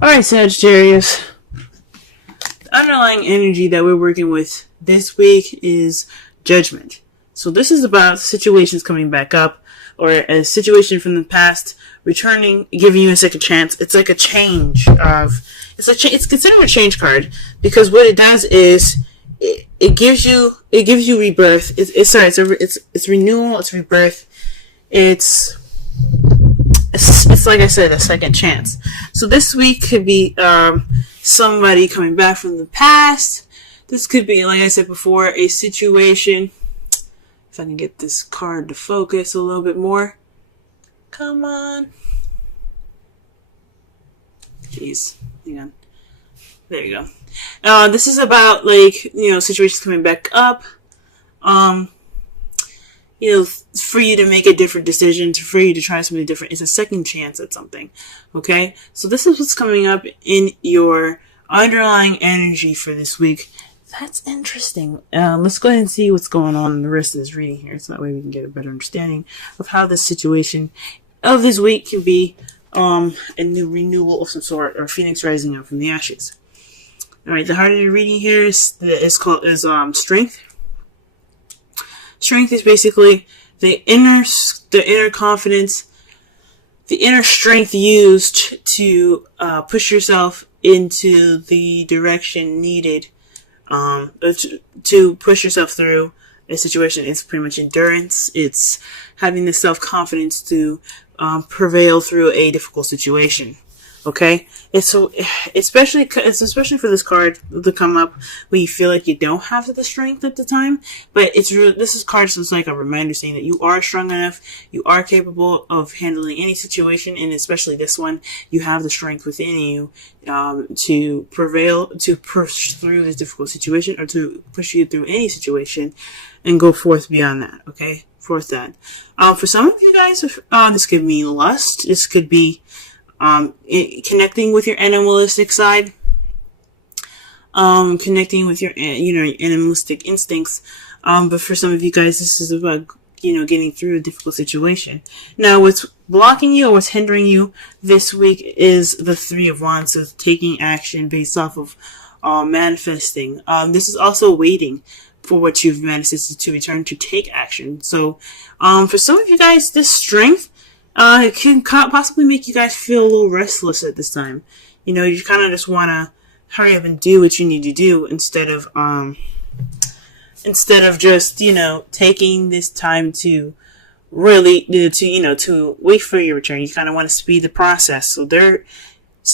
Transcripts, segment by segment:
Alright, Sagittarius. The underlying energy that we're working with this week is judgment. So this is about situations coming back up, or a situation from the past returning, giving you a second chance. It's like a change of, it's considered a change card, because what it does is it gives you rebirth. It's renewal. It's rebirth. It's like I said, a second chance. So this week could be somebody coming back from the past. This could be, like I said before, a situation. If I can get this card to focus a little bit more. Come on. Jeez. Hang on. There you go. This is about, situations coming back up. For you to make a different decision, for you to try something different. It's a second chance at something. Okay? So this is what's coming up in your underlying energy for this week. That's interesting. Let's go ahead and see what's going on in the rest of this reading here, so that way we can get a better understanding of how this situation of this week can be a new renewal of some sort, or phoenix rising up from the ashes. Alright, the heart of the reading here is strength. Strength is basically the inner confidence, the inner strength used to push yourself into the direction needed, to push yourself through a situation. It's pretty much endurance. It's having the self-confidence to prevail through a difficult situation. Okay, it's especially for this card to come up when you feel like you don't have the strength at the time. But this card is like a reminder saying that you are strong enough, you are capable of handling any situation, and especially this one, you have the strength within you to prevail, to push through this difficult situation, or to push you through any situation, and go forth beyond that. Okay, forth that. For some of you guys, this could mean lust. This could be connecting with your animalistic side, connecting with your animalistic instincts. But for some of you guys, this is about, getting through a difficult situation. Now, what's blocking you or what's hindering you this week is the Three of Wands, so taking action based off of manifesting. This is also waiting for what you've manifested to return to take action. So, for some of you guys, this strength it can possibly make you guys feel a little restless at this time. You kind of just want to hurry up and do what you need to do instead of just, taking this time to really, to wait for your return. You kind of want to speed the process. So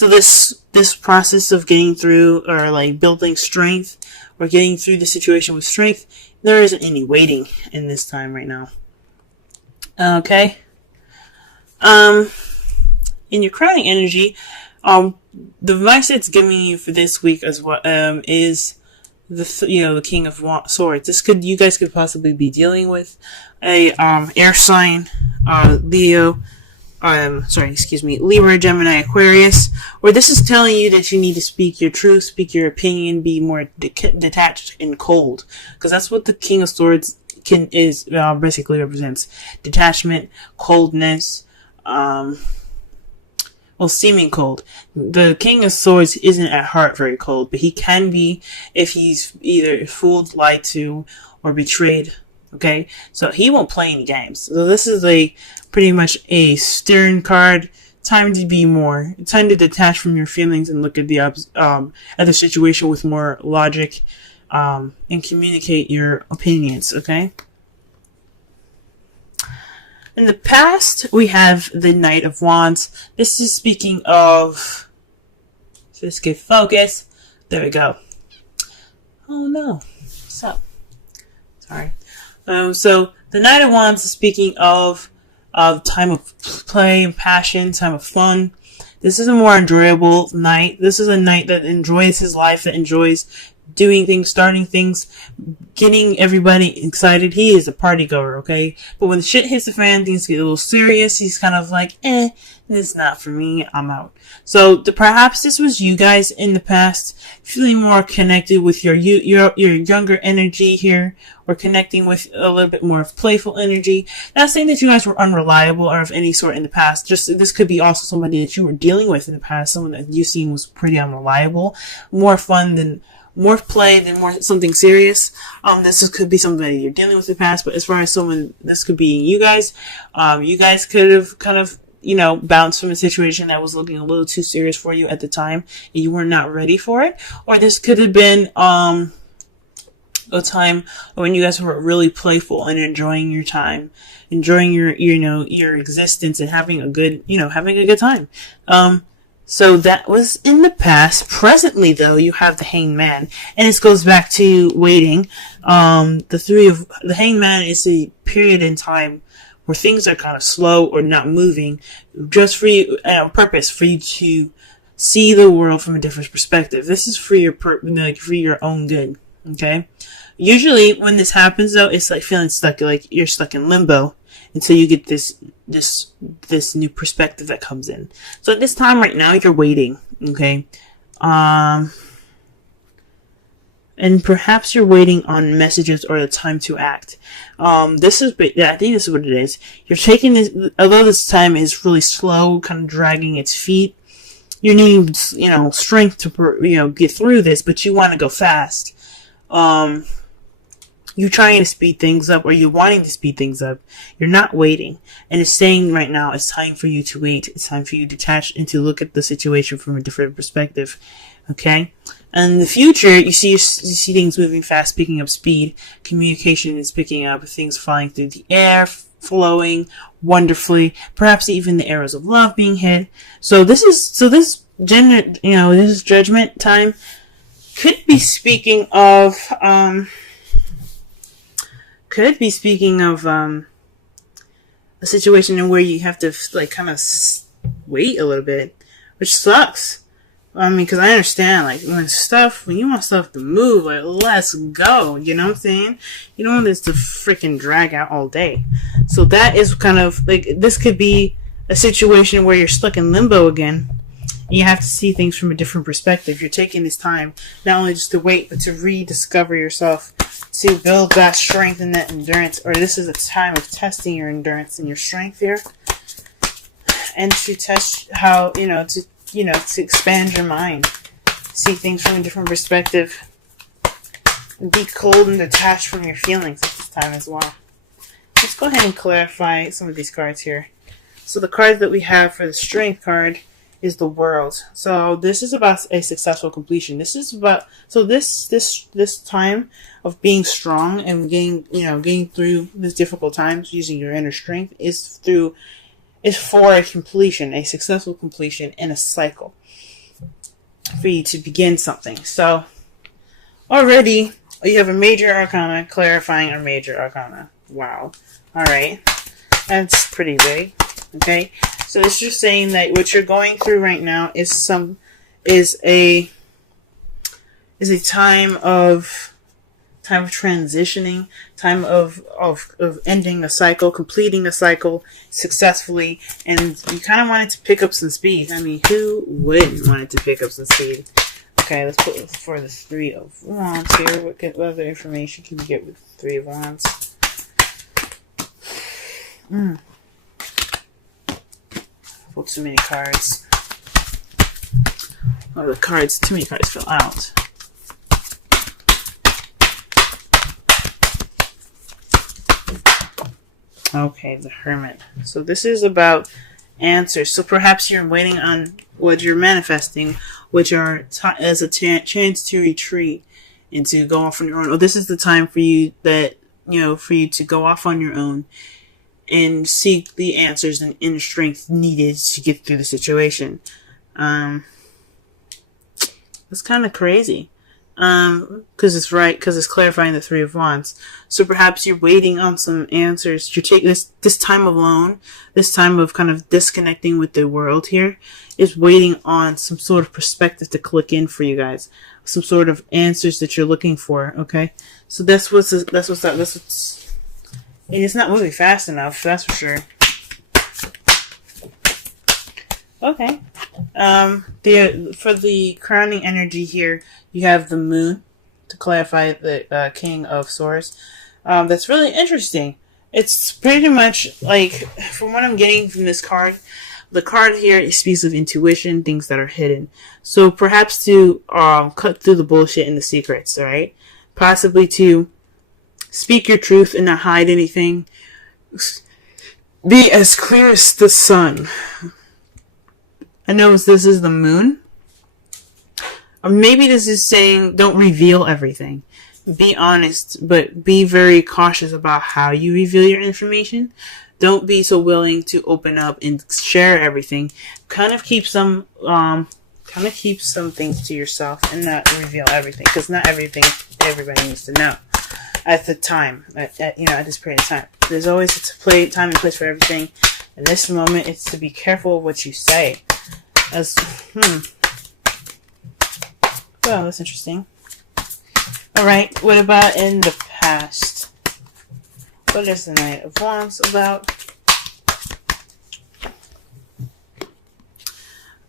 this process of getting through, or like building strength, or getting through the situation with strength, there isn't any waiting in this time right now. Okay? In your crowning energy, the advice it's giving you for this week as well, is the King of Swords. You guys could possibly be dealing with a, air sign, Libra, Gemini, Aquarius, or this is telling you that you need to speak your truth, speak your opinion, be more detached and cold, because that's what the King of Swords basically represents: detachment, coldness. Seeming cold. The King of Swords isn't at heart very cold, but he can be if he's either fooled, lied to, or betrayed. Okay? So he won't play any games. So this is pretty much a stern card. Time to detach from your feelings and look at the situation with more logic, and communicate your opinions. Okay? In the past, we have the Knight of Wands. This is speaking of... Just get focus. There we go. Oh no. What's up? Sorry. So, the Knight of Wands is speaking of time of play and passion, time of fun. This is a more enjoyable night. This is a night that enjoys his life, that enjoys doing things, starting things, getting everybody excited. He is a party goer, okay? But when shit hits the fan, things get a little serious. He's kind of like, This is not for me. I'm out. So perhaps this was you guys in the past feeling more connected with your younger energy here, or connecting with a little bit more of playful energy. Not saying that you guys were unreliable or of any sort in the past. Just this could be also somebody that you were dealing with in the past, someone that you seen was pretty unreliable, more play than more something serious. This could be somebody you're dealing with in the past, but as far as someone, this could be you guys. You guys could have kind of, bounced from a situation that was looking a little too serious for you at the time, and you were not ready for it. Or this could have been, a time when you guys were really playful and enjoying your time, enjoying your existence and having a good time. So that was in the past. Presently, though, you have the Hanged Man, and this goes back to waiting. The Hanged Man is a period in time where things are kind of slow or not moving, just for you, on purpose, for you to see the world from a different perspective. This is for your own good. Okay. Usually, when this happens, though, it's like feeling stuck, like you're stuck in limbo until you get this new perspective that comes in. So at this time right now, you're waiting. Okay. And perhaps you're waiting on messages or the time to act. I think this is what it is. You're taking this, although this time is really slow, kind of dragging its feet. You're needing, strength to, get through this, but you want to go fast. You're trying to speed things up, or you're wanting to speed things up. You're not waiting. And it's saying right now, it's time for you to wait. It's time for you to detach and to look at the situation from a different perspective. Okay? And in the future, you see things moving fast, picking up speed. Communication is picking up, things flying through the air, flowing wonderfully. Perhaps even the arrows of love being hit. This judgment time could be speaking of, a situation where you have to, kind of wait a little bit, which sucks. Because I understand, when you want stuff to move, let's go, you know what I'm saying? You don't want this to freaking drag out all day. So that is kind of, this could be a situation where you're stuck in limbo again. And you have to see things from a different perspective. You're taking this time, not only just to wait, but to rediscover yourself, to build that strength and that endurance. Or this is a time of testing your endurance and your strength here. And to test how, to expand your mind, see things from a different perspective, and be cold and detached from your feelings at this time as well. Let's go ahead and clarify some of these cards here. So the card that we have for the Strength card is the World. So this is about a successful completion. This is about, so this time of being strong and getting through these difficult times using your inner strength is for a completion, a successful completion in a cycle, for you to begin something. So already you have a major arcana clarifying a major arcana. Wow. Alright. That's pretty big. Okay. So it's just saying that what you're going through right now is a time of transitioning, time of ending a cycle, completing a cycle successfully, and you kind of wanted to pick up some speed. I mean, who wouldn't want it to pick up some speed? Okay, let's put this for the Three of Wands here. What other information can you get with the Three of Wands? Pulled too many cards. Oh, too many cards fell out. Okay, the Hermit. So this is about answers. So perhaps you're waiting on what you're manifesting, which are as a chance to retreat and to go off on your own. Or this is the time for you for you to go off on your own and seek the answers and inner strength needed to get through the situation. That's kind of crazy. Because it's clarifying the Three of Wands. So perhaps you're waiting on some answers. You're taking this time alone, this time of kind of disconnecting with the world here, is waiting on some sort of perspective to click in for you guys. Some sort of answers that you're looking for, okay? So that's what's up. It's not moving fast enough, that's for sure. Okay. For the crowning energy here, you have the moon to clarify the King of Swords. That's really interesting. It's pretty much like, from what I'm getting from this card, the card here speaks of intuition, things that are hidden. So perhaps to cut through the bullshit and the secrets, right? Possibly to speak your truth and not hide anything. Be as clear as the sun. I know this is the moon. Or maybe this is saying don't reveal everything. Be honest, but be very cautious about how you reveal your information. Don't be so willing to open up and share everything. Kind of keep some things to yourself and not reveal everything, because not everything everybody needs to know at the time. At this period of time, there's always time and place for everything. In this moment, it's to be careful of what you say. Well, that's interesting. Alright, what about in the past? What is the Knight of Wands about?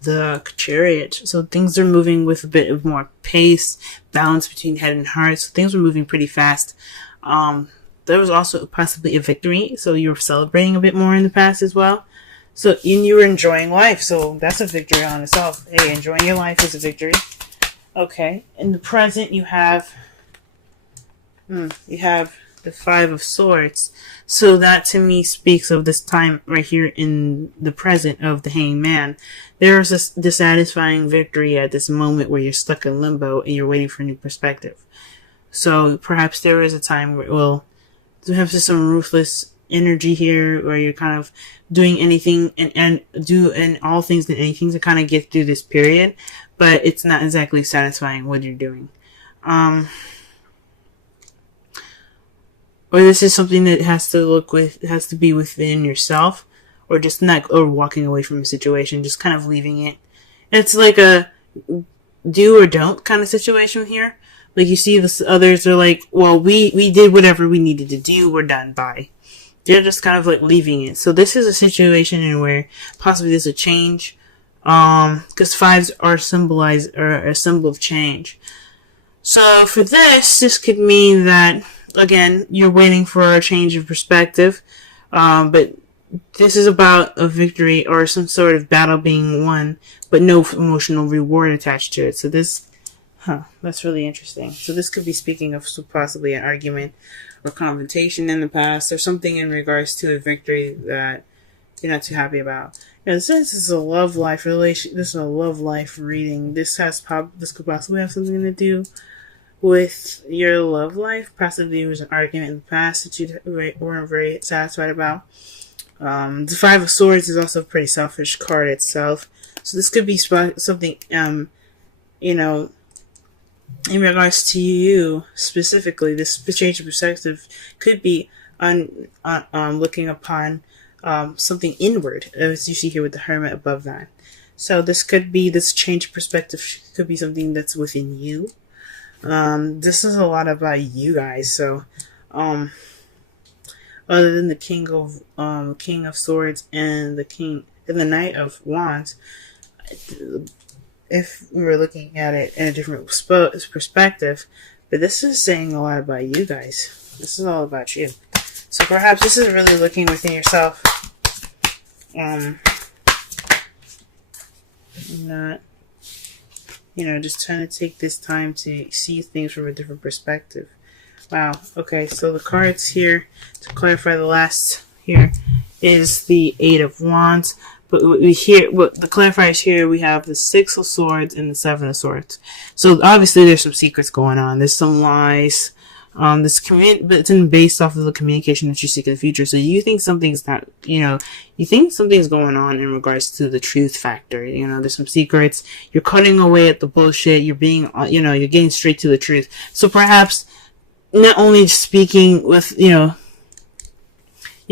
The Chariot. So things are moving with a bit of more pace, balance between head and heart. So things were moving pretty fast. There was also possibly a victory, so you were celebrating a bit more in the past as well. So, and you were enjoying life, so that's a victory on itself. Hey, enjoying your life is a victory. Okay, in the present, you have the Five of Swords. So that to me speaks of this time right here in the present of the Hanged Man. There's this dissatisfying victory at this moment where you're stuck in limbo and you're waiting for a new perspective. So perhaps there is a time where, well, you have some ruthless energy here where you're kind of doing anything and all things and anything to kind of get through this period, but it's not exactly satisfying what you're doing. Or this is something that has to be within yourself, or just or walking away from a situation, just kind of leaving it. It's like a do or don't kind of situation here. Like you see the others are like, well, we did whatever we needed to do, we're done, bye. They're just kind of like leaving it. So this is a situation in where possibly there's a change, because fives are a symbol of change. So for this could mean that, again, you're waiting for a change of perspective, but this is about a victory or some sort of battle being won, but no emotional reward attached to it. So that's really interesting. So this could be speaking of possibly an argument or confrontation in the past, or something in regards to a victory that you're not too happy about. And since this is a love life relation, this is a love life reading. This could possibly have something to do with your love life. Possibly there was an argument in the past that you weren't very satisfied about. The Five of Swords is also a pretty selfish card itself. So this could be something, in regards to you specifically. This change of perspective could be on looking upon something inward, as you see here with the Hermit above that. So this change of perspective could be something that's within you. This is a lot about you guys. So, other than the King of Swords and the Knight of Wands, if we were looking at it in a different perspective, but this is saying a lot about you guys. This is all about you. So perhaps this is really looking within yourself. Not, just trying to take this time to see things from a different perspective. Wow. Okay, so the cards here, to clarify the last here, is the Eight of Wands. But the clarifiers here, we have the Six of Swords and the Seven of Swords. So obviously there's some secrets going on. There's some lies. But it's based off of the communication that you seek in the future. So you think something's going on in regards to the truth factor. There's some secrets. You're cutting away at the bullshit. You're being, you're getting straight to the truth. So perhaps not only speaking with, you're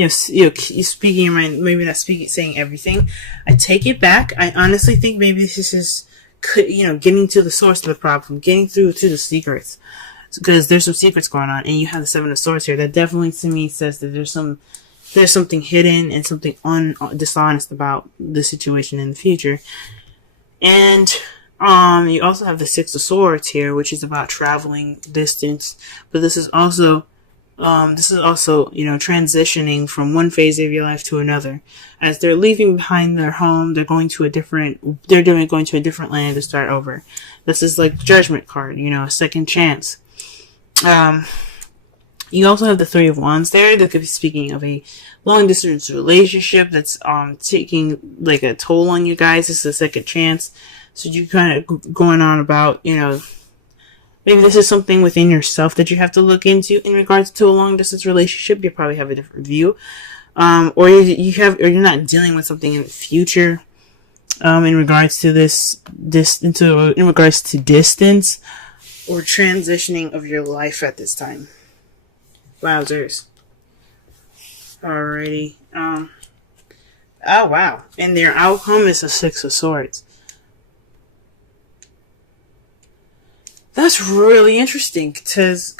speaking your mind, maybe not saying everything. I take it back. I honestly think maybe this is, getting to the source of the problem, getting through to the secrets. Because there's some secrets going on, and you have the Seven of Swords here. That definitely, to me, says that there's some there's something hidden and something dishonest about the situation in the future. And you also have the Six of Swords here, which is about traveling distance. But this is also transitioning from one phase of your life to another. As they're leaving behind their home, they're going to a different land to start over. This is like Judgment card, a second chance. You also have the Three of Wands there. That could be speaking of a long distance relationship that's taking like a toll on you guys. This is a second chance. So you kind of going on about, maybe this is something within yourself that you have to look into in regards to a long distance relationship. You probably have a different view. Or you're not dealing with something in the future, in regards to in regards to distance or transitioning of your life at this time. Wowzers. Alrighty. Oh wow. And their outcome is a Six of Swords. That's really interesting because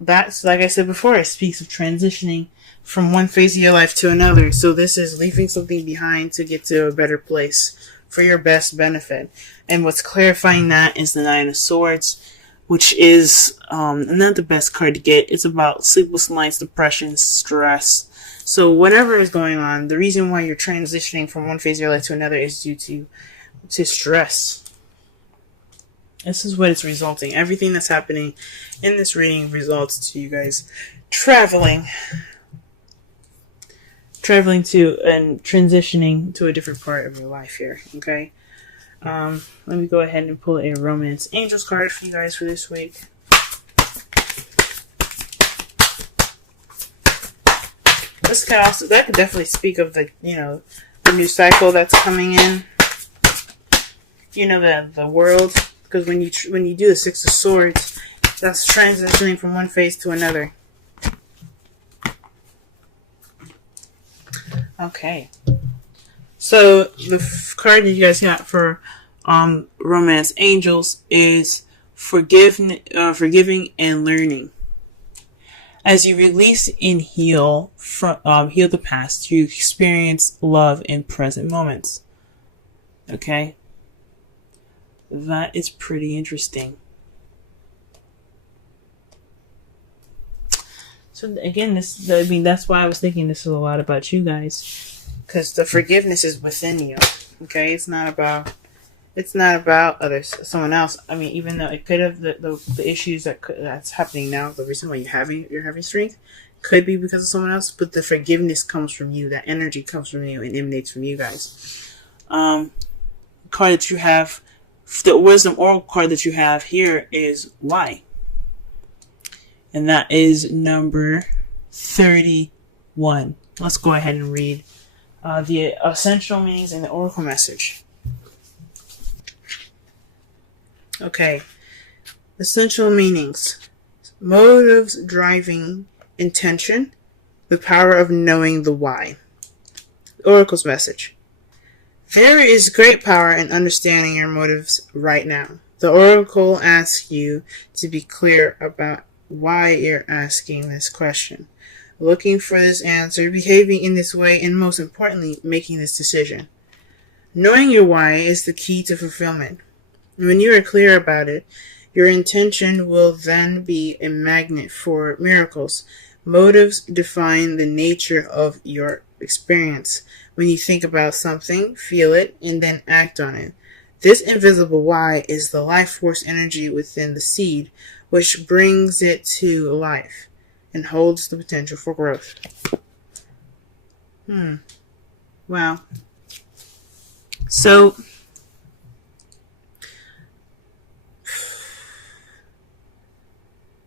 that's, like I said before, it speaks of transitioning from one phase of your life to another. So this is leaving something behind to get to a better place for your best benefit. And what's clarifying that is the Nine of Swords, which is not the best card to get. It's about sleepless nights, depression, stress. So whatever is going on, the reason why you're transitioning from one phase of your life to another is due to stress. This is what it's resulting. Everything that's happening in this reading results to you guys traveling to and transitioning to a different part of your life here. Okay. Let me go ahead and pull a Romance Angels card for you guys for this week. That could definitely speak of the new cycle that's coming in. The world, because when you do the Six of Swords, that's transitioning from one phase to another. Okay. So the card that you guys got for Romance Angels is forgiving and learning. As you release and heal the past, you experience love in present moments. Okay? That is pretty interesting. So again, that's why I was thinking this is a lot about you guys, because the forgiveness is within you. Okay, it's not about someone else. I mean, even though it could have the issues that's happening now, the reason why you're having strength could be because of someone else, but the forgiveness comes from you. That energy comes from you and emanates from you guys. Card that you have, the Wisdom Oracle card that you have here is why. And that is number 31. Let's go ahead and read the essential meanings and the oracle message. Okay. Essential meanings. Motives driving intention. The power of knowing the why. Oracle's message. There is great power in understanding your motives right now. The oracle asks you to be clear about why you're asking this question, looking for this answer, behaving in this way, and most importantly, making this decision. Knowing your why is the key to fulfillment. When you are clear about it, your intention will then be a magnet for miracles. Motives define the nature of your experience. When you think about something, feel it, and then act on it. This invisible why is the life force energy within the seed, which brings it to life and holds the potential for growth. Wow. So,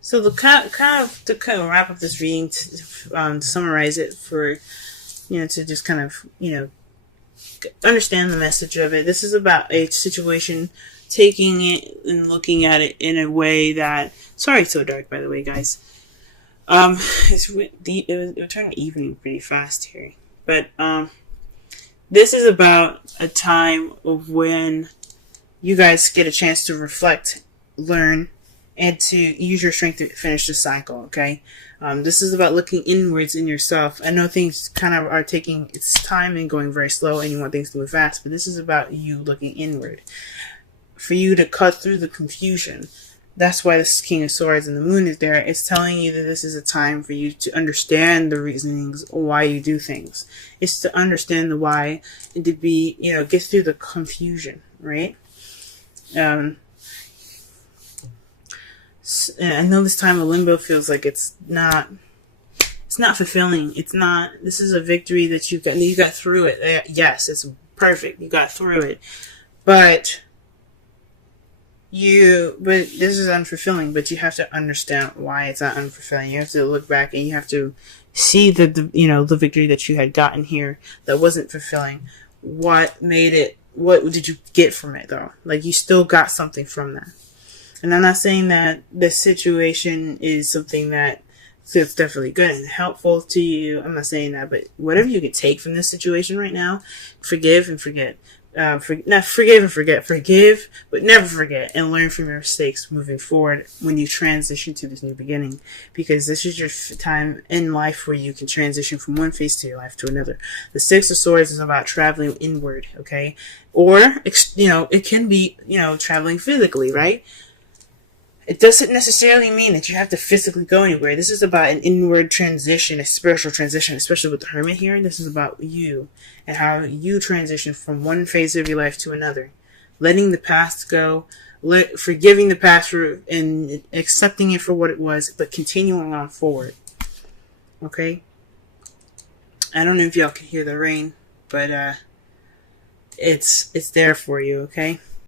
to kind of wrap up this reading, to summarize it for, to just kind of, understand the message of it. This is about a situation, taking it and looking at it in a way that, sorry it's so dark by the way guys, it turned evening pretty fast here, but this is about a time of when you guys get a chance to reflect, learn, and to use your strength to finish the cycle, okay? This is about looking inwards in yourself. I know things kind of are taking its time and going very slow and you want things to move fast, but this is about you looking inward. For you to cut through the confusion. That's why this King of Swords and the Moon is there. It's telling you that this is a time for you to understand the reasonings why you do things. It's to understand the why and to be, get through the confusion, right? I know this time of limbo feels like it's not fulfilling. This is a victory that you got through it. Yes, it's perfect. You got through it. But this is unfulfilling, but you have to understand why it's not unfulfilling. You have to look back and you have to see the victory that you had gotten here that wasn't fulfilling. What made it, what did you get from it though? Like, you still got something from that. And I'm not saying that this situation is something that feels definitely good and helpful to you. I'm not saying that, but whatever you can take from this situation right now, forgive and forget. Forgive and forget. Forgive, but never forget, and learn from your mistakes moving forward when you transition to this new beginning. Because this is your time in life where you can transition from one phase to your life to another. The Six of Swords is about traveling inward, okay? Or, it can be, traveling physically, right? It doesn't necessarily mean that you have to physically go anywhere. This is about an inward transition, a spiritual transition, especially with the Hermit here. This is about you and how you transition from one phase of your life to another. Letting the past go, forgiving the past and accepting it for what it was, but continuing on forward. Okay? I don't know if y'all can hear the rain, but it's there for you, okay?